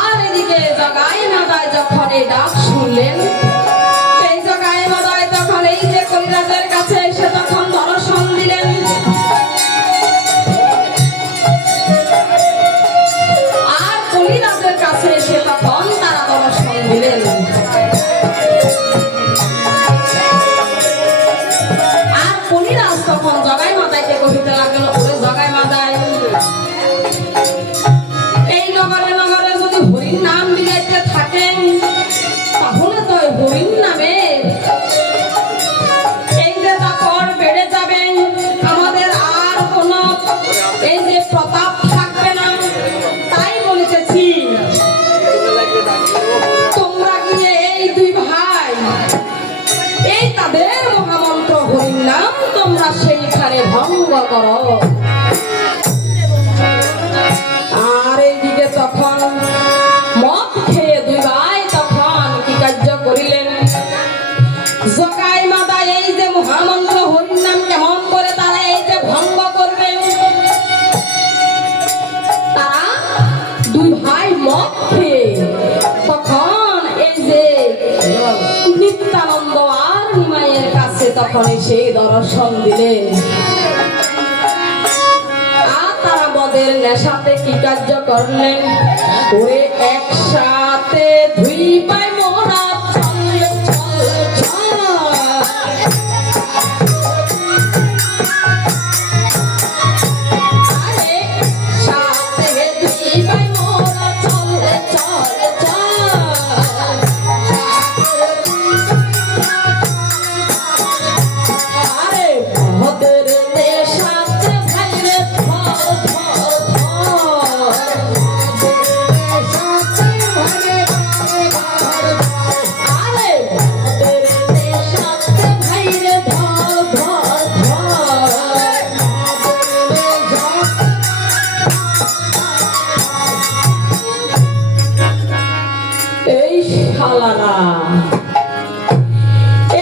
আর এদিকে জগাই মাদায় যখন এই ডাক শুনলেন, এই জগাই মাদায় তখন এই যে কলিরাজের কাছে এসে তখন দর্শন দিলেন। আর কলিরাজের কাছে এসে তখন তারা দর্শন দিলেন। আর কলিরাজ তখন জগাই মাদাইকে কহিতে লাগলো, ওরে জগাই মাদাই, এই নগরে নগরে যদি হরির নাম বিলাইতে থাকেন তাহলে তো হরির নামে এই যে দাপট বেড়ে যাবে, আমাদের আর কোন এই যে প্রতাপ থাকবে না। তাই বলিতেছি তোমরা গিয়ে এই দুই ভাই এই তাদের মহামন্ত্র হরির নাম তোমরা সেইখানে ভঙ্গ করো। আর এইদিকে তখন মদ খেয়ে দুই ভাই তখন কি কার্য করিলেন, জগাই মাদাই এই যে মহামন্ত্র হরির নাম কেমন করে তারা এই যে ভঙ্গ করবে, তারা দুই ভাই মদ খেয়ে তখন এই যে নিত্যানন্দ আর নিমাইয়ের কাছে তখন এসে দর্শন দিলেন। নেশাতে কি কার্য করলেন, ওরে একসাথে দুই পাই মোরা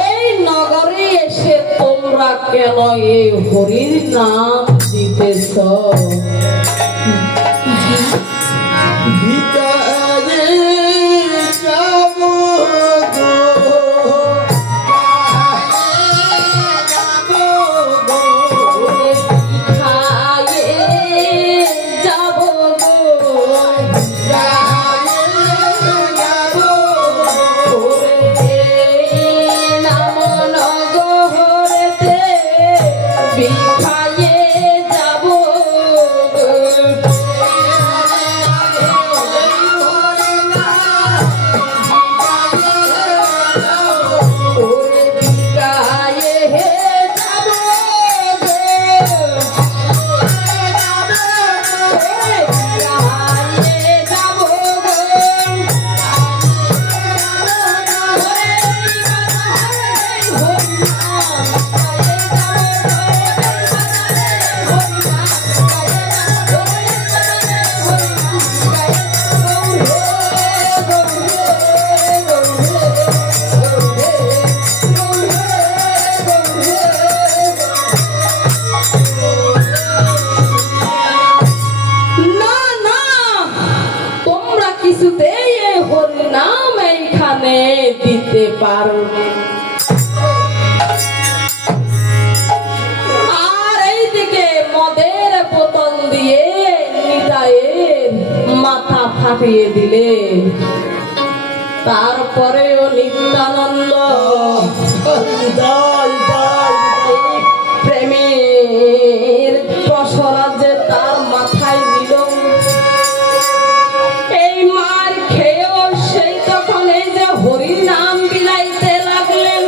এই নগরে এসে তোমরা কেন এই হরির নাম দিতেছ? দিতে পারবে। আর এইদিকে মদের বোতল দিয়ে নিতাইয়ের মাথা ফাটিয়ে দিলে, তারপরেও নিত্যানন্দ প্রেমের প্রসরাজে তার মাথায় দিল। এই মার খেয়েও সেই তখন এই যে হরির নাম বিলাইতে লাগলেন।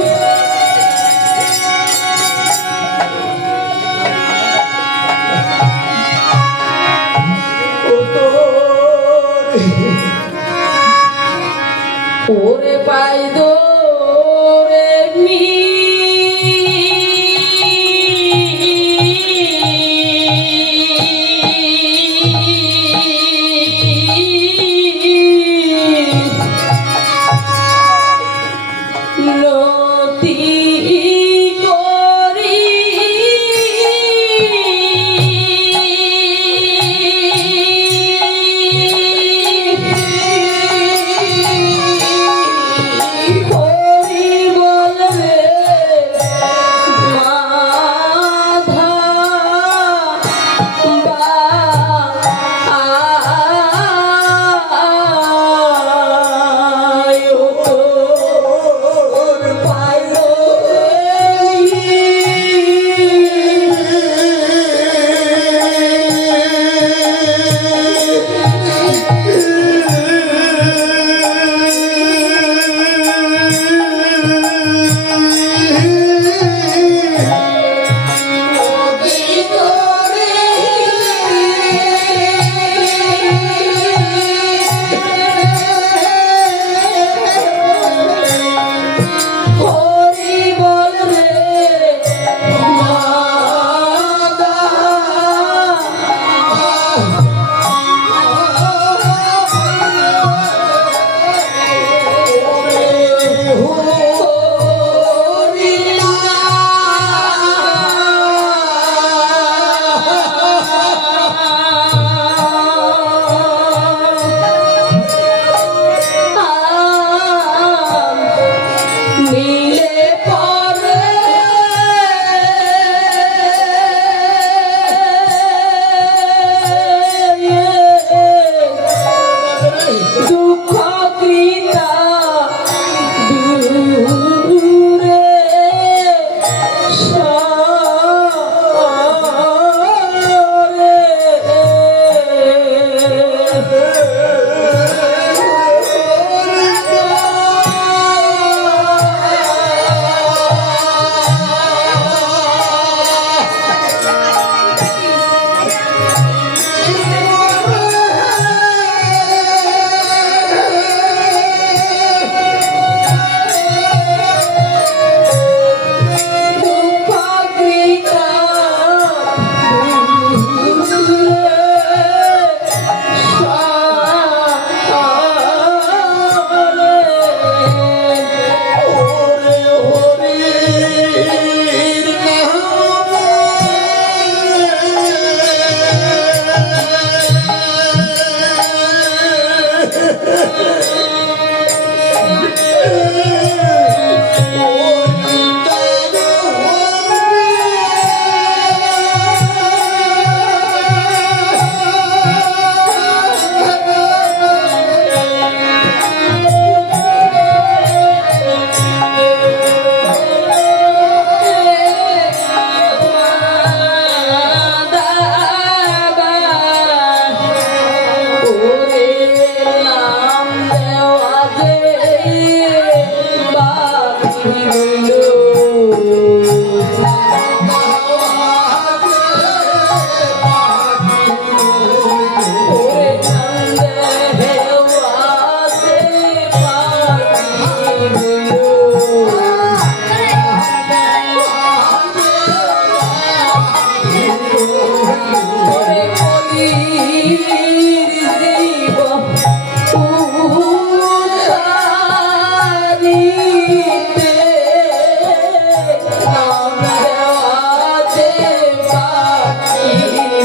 ওরে পাইদো রে মি নতি করি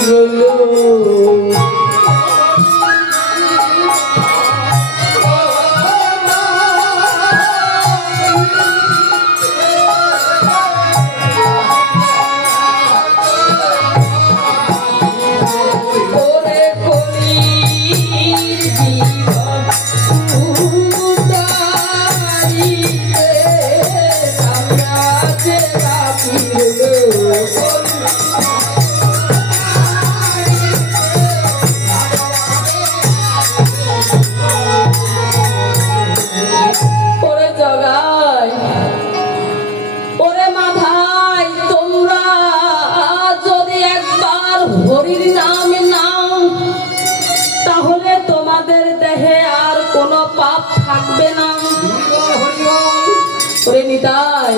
রইল। হরির নাম নাও তাহলে তোমাদের দেহে আর কোনো পাপ থাকবে না। ওরে নিতাই,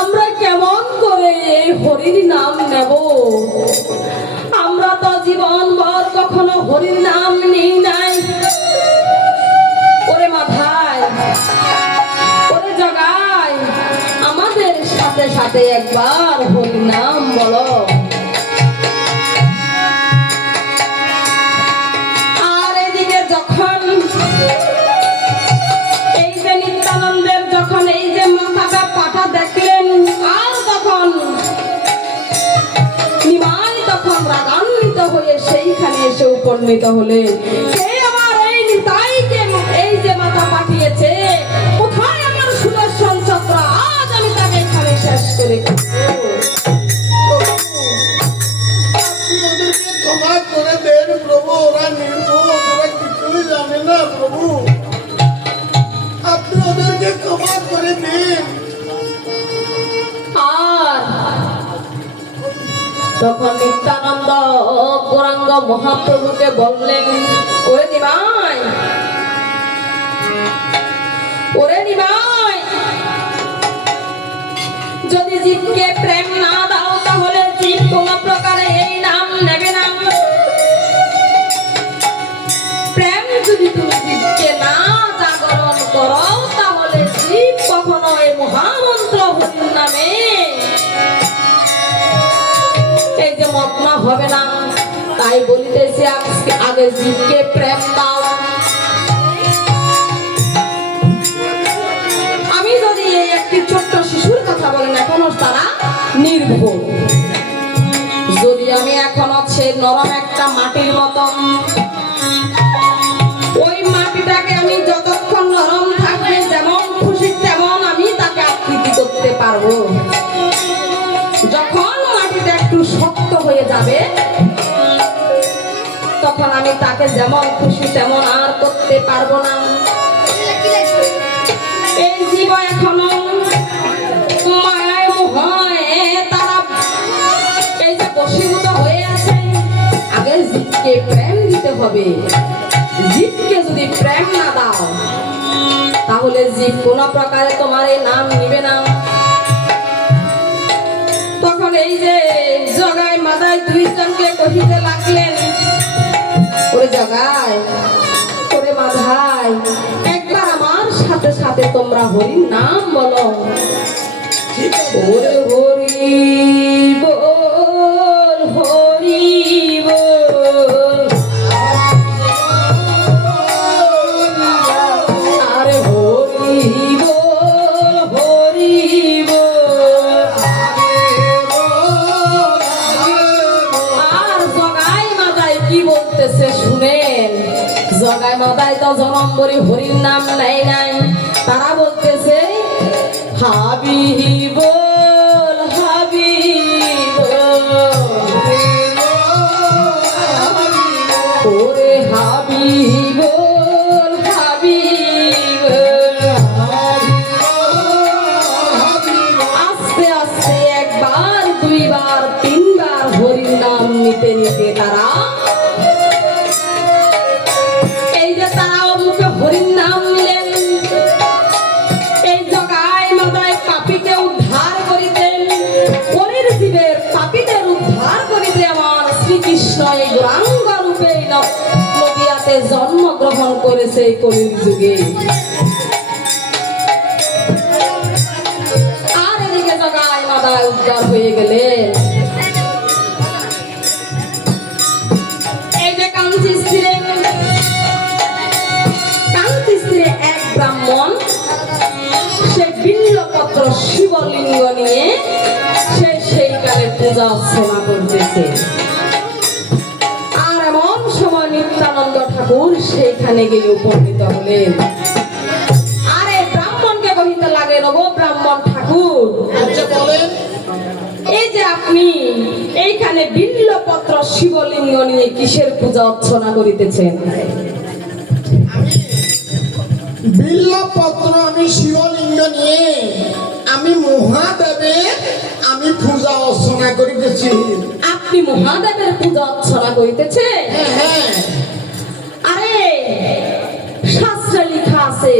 আমরা কেমন করে এই হরির নাম নেব? আমরা তো জীবনভর কখনো হরির নাম নেই নাই। ওরে মাথায়, ওরে জগাই, আমাদের সাথে সাথে একবার হরির নাম বলো। এই যে নিত্যানন্দের যখন এই যে মাথাটা পাঠা দেখলেন, আর তখন নিমাই তখন রাগান্বিত হয়ে সেইখানে এসে উপনীত হলে, কে আমার এই নিতাইকে এই যে মাথা পাঠিয়েছে, কোথায় আমার সুদর্শন চক্র? আজ আমি তাকে এখানে শেষ করে ক্ষমা করে দেন প্রভু, ওরা নির্ভুল, ওরা কিছুই জানে না প্রভু, আপনি ওদেরকে ক্ষমা করে দিন। আর তখন নিত্যানন্দ গৌরাঙ্গ মহাপ্রভুকে বললেন, ওরে নিমাই, ওরে নিমাই, যদি জীবকে প্রেম না দাও তাহলে জীব কোন প্রকারে এই নাম নেবে না। প্রেম যদি তুমি জীবকে না জাগরণ করো তাহলে জীব কখনো এই মহামন্ত্র হরির নামে এই যে মগ্ন হবে না। তাই বলিতেছি আগে জীবকে প্রেম দাও। আমি যদি এই একটি ছোট্ট শিশুর কথা বলেন, এখনো তারা নির্ভুল। যদি আমি এখন হচ্ছে নরম একটা মাটির মতন, ওই মাটিটাকে আমি যতক্ষণ নরম থাকবে যেমন খুশি তেমন আমি তাকে আকৃতি করতে পারবো। যখন মাটিটা একটু শক্ত হয়ে যাবে তখন আমি তাকে যেমন খুশি তেমন আর করতে পারবো না। এই জীব এখনো মায়ায় মোহে তারা এই যে বশীভূত হয়ে আছে। আগে জীবকে প্রেম দিতে হবে। জীবকে যদি প্রেম না দাও তাহলে জীব কোন প্রকারে তোমার এই নাম নিবে না। তখন এই যে জগাই মাদায় দুইজনকে কহিতে লাগলেন, ওরে জগাই, ওরে মাধাই, একবার আমার সাথে সাথে তোমরা হরির নাম বলো। ওরে হরি বল, হরি বল, আরে হরি বল, হরি বল। আর জগাই মাদাই কি বলতেছে শুনেন। জগাই মাদাই তো জনম্বরী হরির নাম নেই নাই। তারা বলতেছে হাবি বল, হাবি বল, ওরে হাবি বল, হাবি বল। আস্তে আস্তে একবার, দুইবার, তিনবার হরির নাম নিতে নিতে তারা এই যে তারাও মুখে হরির নাম নিলেন। এই জগাই মাদায় পাপীকে উদ্ধার করিতেন, পরের জীবের পাপীদের উদ্ধার করিতে আমার শ্রীকৃষ্ণ এই গৌরাঙ্গ রূপে নদিয়াতে জন্মগ্রহণ করেছে এই কলির যুগে। আর এদিকে জগাই মাদায় উদ্ধার হয়ে গেলেন। পূজা অর্চনা করতেছে। আর এমন সময় নিত্যানন্দ ঠাকুর সেইখানে গিয়ে উপনীত হলেন। আরে ব্রাহ্মণকে কহিতে লাগেন, ও ব্রাহ্মণ ঠাকুর, আচ্ছা বলেন। এই যে আপনি এইখানে বিল্লপত্র শিবলিঙ্গ নিয়ে কিসের পূজা অর্চনা করিতেছেন? বিল্লপত্র আমি শিবলিঙ্গ নিয়ে আমি মহাদেবের আমি পূজা অর্চনা করিতেছি। আপনি মহাদেবের পূজা অর্চনা করিতেছেন? হ্যাঁ হ্যাঁ। আরে শাস্ত্রে লেখা আছে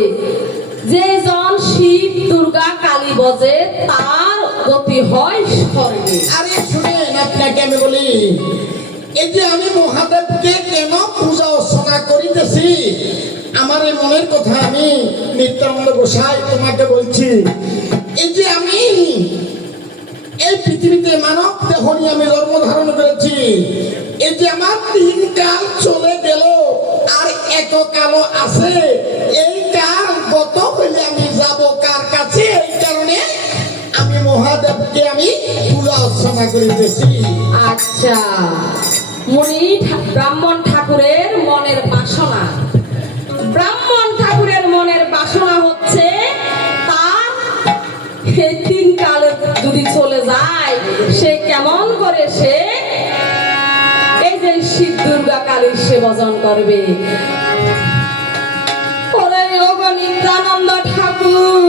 যে জন শিব দুর্গা কালী বজে তার গতি হয় স্বর্গে। আরে শুনেন, আপনাকে আমি বলি, এই যে আমি মহাদেবকে কেন পূজা অর্চনা করিতেছি, আমার এই মনের কথা আমি নিত্যানন্দ গোসাই তোমাকে বলছি। এই যে আমি এই পৃথিবীতে মানব দেহ নিয়ে আমি জন্ম ধারণ করেছি, এই যে আমার 3 কাল চলে গেল আর এক কালও আছে, এই কাল গত হইলে আমি যাব কার কাছে? এই কারণে আমি মহাদেবকে আমি পূজা অর্চনা করিতেছি। আচ্ছা, ব্রাহ্মণ ঠাকুরের মনের বাসনা, ব্রাহ্মণ ঠাকুরের মনের বাসনা হচ্ছে তার এই 3 কাল যদি চলে যায়, সে কেমন করে সে এই যে শিব দুর্গা কালীর সেবজন করবে। ওরে ওগো নিত্যানন্দ ঠাকুর,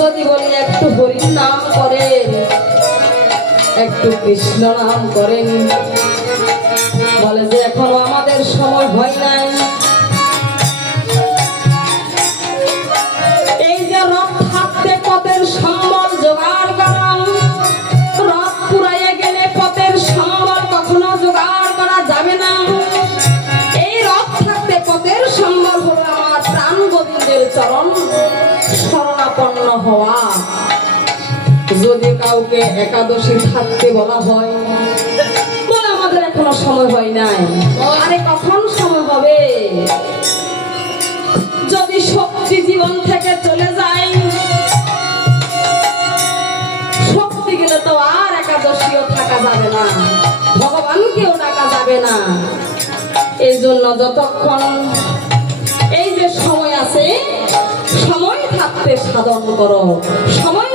যদি বলি একটু হরি নাম করেন, একটু কৃষ্ণ নাম করেন। বলে যে এখনো আমাদের সময় হয় নাই। এই যে রথ থাকতে পথের সম্বল জোগাড় করা, রথ পুরাইয়া গেলে পথের সম্বল কখনো জোগাড় করা যাবে না। এই রথ থাকতে পথের সম্বল হলো আমার প্রাণ গোবিন্দের চরণ শরণাপন্ন হওয়া। যদি কাউকে একাদশী থাকতে বলা হয়, বলে আমাদের এখনো সময় হয় নাই। আরে কখন সময় হবে? যদি শক্তি জীবন থেকে চলে যায়, শক্তি গেলে তো আর একাদশীও থাকা যাবে না, ভগবানকেও ডাকা যাবে না। এই জন্য যতক্ষণ এই যে সময় আছে, সময় থাকতে সাধন করো, সময়